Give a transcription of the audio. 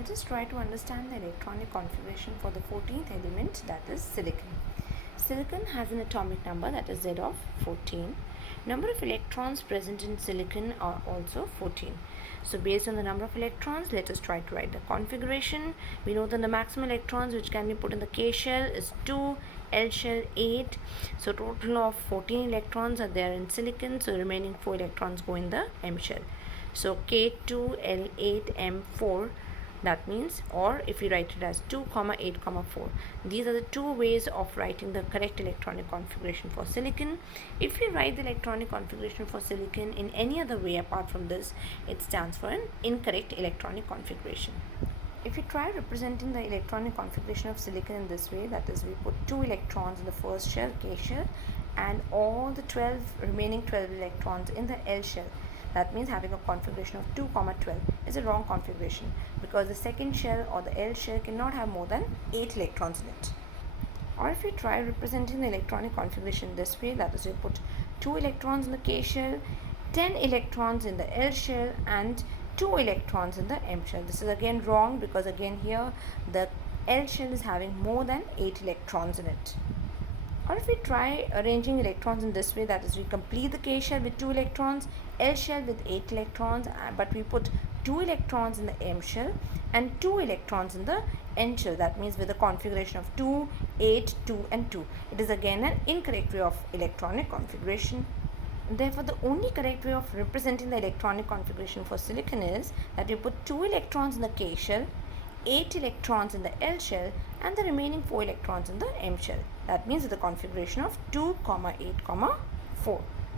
Let us try to understand the electronic configuration for the 14th element, that is silicon. Silicon has an atomic number, that is Z of 14. Number of electrons present in silicon are also 14. So based on the number of electrons, let us try to write the configuration. We know that the maximum electrons which can be put in the K shell is 2, L shell 8. So total of 14 electrons are there in silicon. So remaining 4 electrons go in the M shell. So K2, L8, M4. That means, or if we write it as 2, 8, 4. These are the two ways of writing the correct electronic configuration for silicon. If we write the electronic configuration for silicon in any other way apart from this, it stands for an incorrect electronic configuration. If we try representing the electronic configuration of silicon in this way, that is, we put 2 electrons in the first shell, K shell, and all the remaining 12 electrons in the L shell. That means having a configuration of 2, 12 is a wrong configuration because the second shell or the L shell cannot have more than 8 electrons in it. Or if we try representing the electronic configuration this way, that is, we put 2 electrons in the K shell, 10 electrons in the L shell, and 2 electrons in the M shell. This is again wrong because again here the L shell is having more than 8 electrons in it. Or if we try arranging electrons in this way, that is, we complete the K shell with 2 electrons, L shell with 8 electrons, but we put 2 electrons in the M shell and 2 electrons in the N shell. That means with a configuration of 2, 8, 2 and 2. It is again an incorrect way of electronic configuration. Therefore, the only correct way of representing the electronic configuration for silicon is that we put 2 electrons in the K shell, 8 electrons in the L shell, and the remaining 4 electrons in the M shell. That means with the configuration of 2, 8, 4.